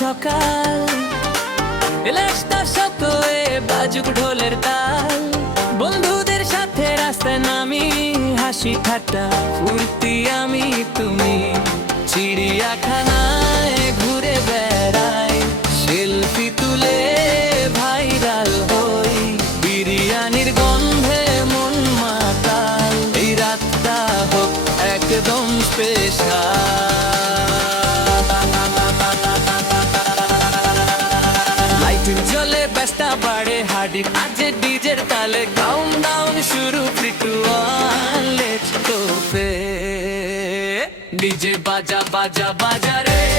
সকাল। এলাস্তা শত বাজুক ঢোলের তাল। বন্ধুদের সাথে রাস্তায় নামি, হাসি ঠাট্টা। ফুর্তি আমি, তুমি চিড়িয়াখানায় ঘুরে বেড়াই। সেলফি তুলে ভাইরাল হই, বিরিয়ানির গন্ধে মন মাতাল। এই রাতটা হোক একদম স্পেশাল ব্যস্তা বাড়ে হাডি। আজে ডিজের তালে কাউন্ট ডাউন শুরু ফ্রিটু আলে ফে ডিজে বাজা বাজা বাজা রে।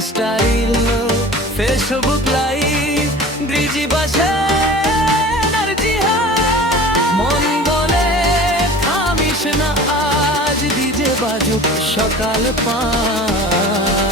ইনস্টা ফেসবুক লাইভ গ্রিজি বাসে এনার্জি মন বলে, থামিস না আজ, ডিজে বাজু সকাল পাঁচ।